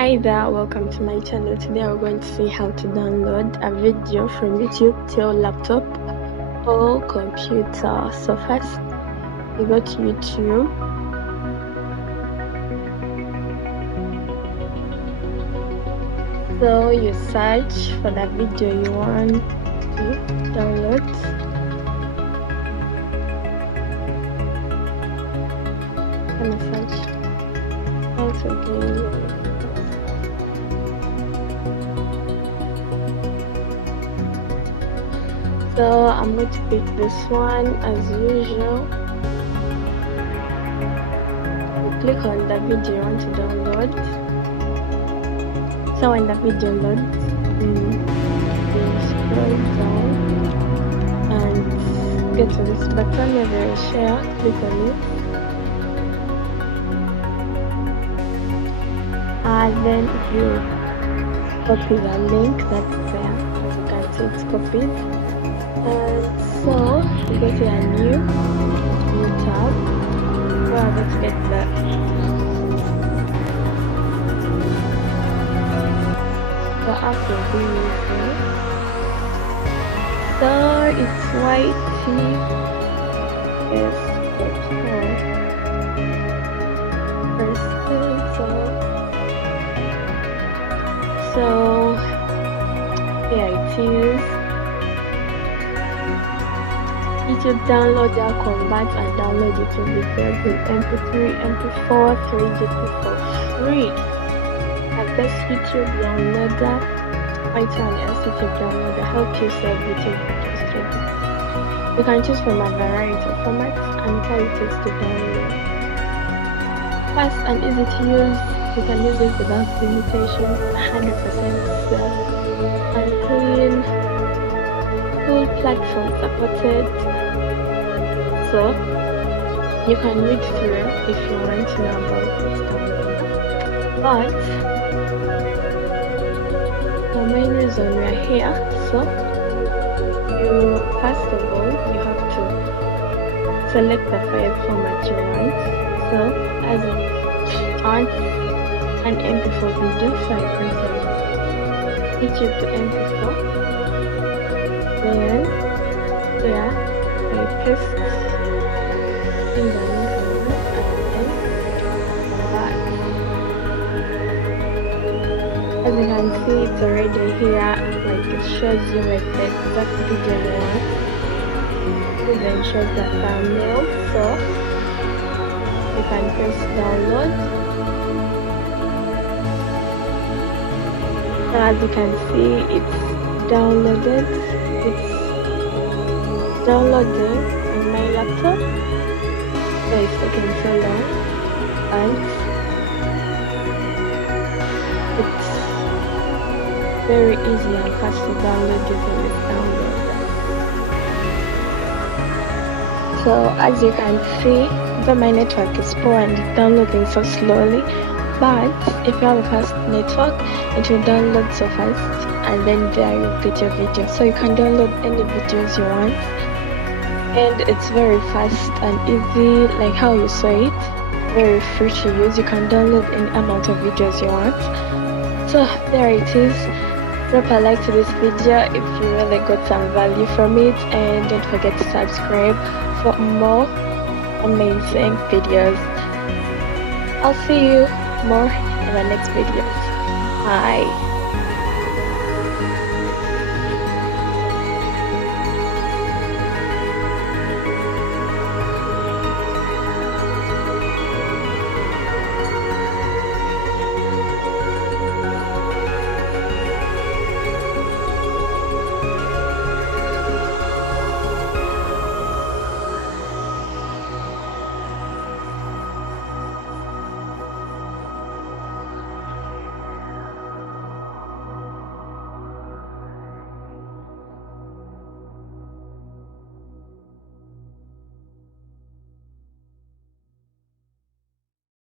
Hi there, welcome to my channel. Today we're going to see how to download a video from YouTube to your laptop or computer. So first you go to YouTube, so you search for the video you want to download. I'm gonna search how to download. So I'm going to pick this one as usual. You click on the video you want to download. So when the video loads, you scroll down and get to this button where there is share. Click on it, and then you copy the link that's there. As you can see, it's copied. So you go to a new tab. Well, let's get that. The app will be using. So it's YT. Yes, so yeah, it is. YouTube download their convert and download YouTube videos in MP3, MP4, 3GP for free. The best YouTube downloader, Python and YouTube downloader help you save YouTube videos. You can choose from a variety of formats and qualities to download. Fast and easy to use, you can use it without limitations, 100% safe and clean. Full platform supported, so you can read through if you want to know about this download. But the main reason we are here, so you first of all you have to select the file format you want. So as in on an MP4 video, so I can send YouTube to MP4. Then here I paste in the link and then back. As you can see, it's already here, like it shows you like the exact video you want. It then shows the thumbnail, so you can press download. So as you can see, it's downloaded. It's downloading on my laptop, so it's taking so long, and it's very easy and fast to download using this downloader. So as you can see, though my network is poor and it's downloading so slowly, but if you have a fast network, it will download so fast, and then there you get your video. So you can download any videos you want, and it's very fast and easy, like how you saw it, very free to use. You can download any amount of videos you want. So there it is. Drop a like to this video if you really got some value from it, and don't forget to subscribe for more amazing videos. I'll see you more in the next videos. Bye.